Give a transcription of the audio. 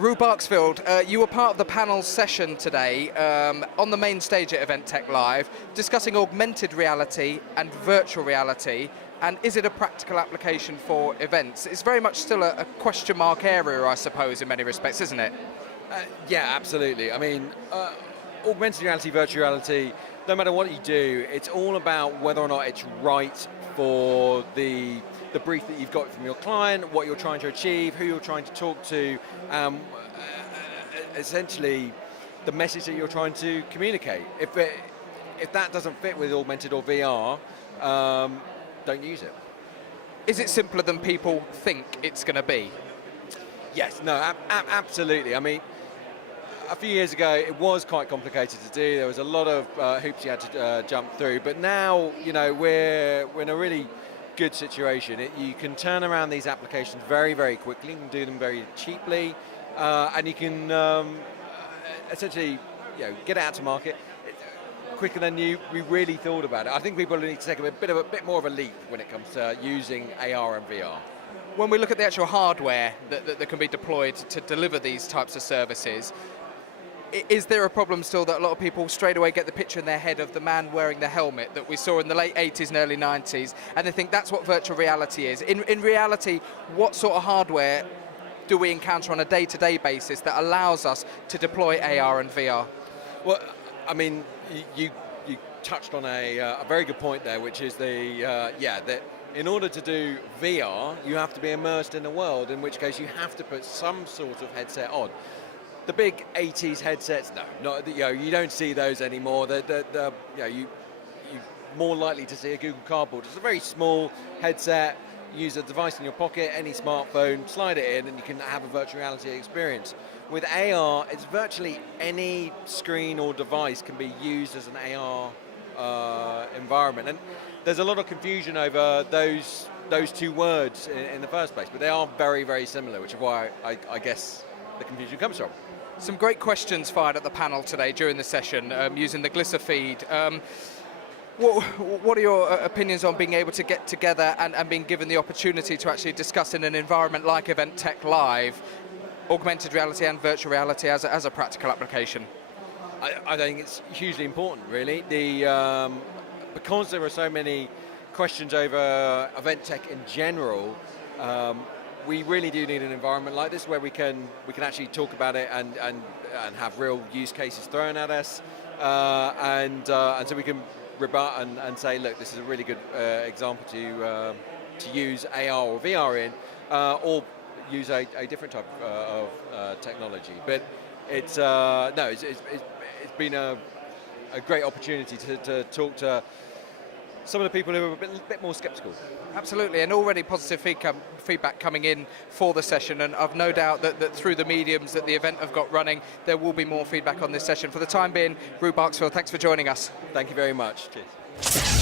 Rue Barksfield, you were part of the panel session today on the main stage at Event Tech Live, discussing augmented reality and virtual reality, and is it a practical application for events? It's very much still a question mark area, I suppose, in many respects, isn't it? Yeah, absolutely. I mean, augmented reality, virtual reality, no matter what you do, it's all about whether or not it's right for the brief that you've got from your client, what you're trying to achieve, who you're trying to talk to, essentially the message that you're trying to communicate. If that doesn't fit with augmented or VR, don't use it. Is it simpler than people think it's going to be? Yes, no, absolutely. I mean, a few years ago, it was quite complicated to do. There was a lot of hoops you had to jump through. But now, you know, we're in a really good situation. You can turn around these applications very, very quickly. You can do them very cheaply, and you can essentially, you know, get it out to market quicker than we really thought about it. I think people need to take a bit more of a leap when it comes to using AR and VR. When we look at the actual hardware that can be deployed to deliver these types of services, is there a problem still that a lot of people straight away get the picture in their head of the man wearing the helmet that we saw in the late 80s and early 90s, and they think that's what virtual reality is? In reality, what sort of hardware do we encounter on a day-to-day basis that allows us to deploy AR and VR? Well, I mean, you touched on a very good point there, which is that in order to do VR, you have to be immersed in the world, in which case you have to put some sort of headset on. The big 80s headsets, no, you don't see those anymore. You're more likely to see a Google Cardboard. It's a very small headset. Use a device in your pocket, any smartphone, slide it in, and you can have a virtual reality experience. With AR, it's virtually any screen or device can be used as an AR environment. And there's a lot of confusion over those two words in the first place, but they are very, very similar, which is why I guess the confusion comes from. Some great questions fired at the panel today during the session using the Glisser feed. What are your opinions on being able to get together and being given the opportunity to actually discuss in an environment like Event Tech Live, augmented reality and virtual reality as a practical application? I think it's hugely important, really. Because there are so many questions over event tech in general, we really do need an environment like this where we can actually talk about it and have real use cases thrown at us, and so we can rebut and say, look, this is a really good example to use AR or VR in, or use a different type of technology. But it's been a great opportunity to talk to some of the people who are a bit more sceptical. Absolutely, and already positive feedback coming in for the session, and I've no doubt that through the mediums that the event have got running, there will be more feedback on this session. For the time being, Rue Barksfield, thanks for joining us. Thank you very much. Cheers.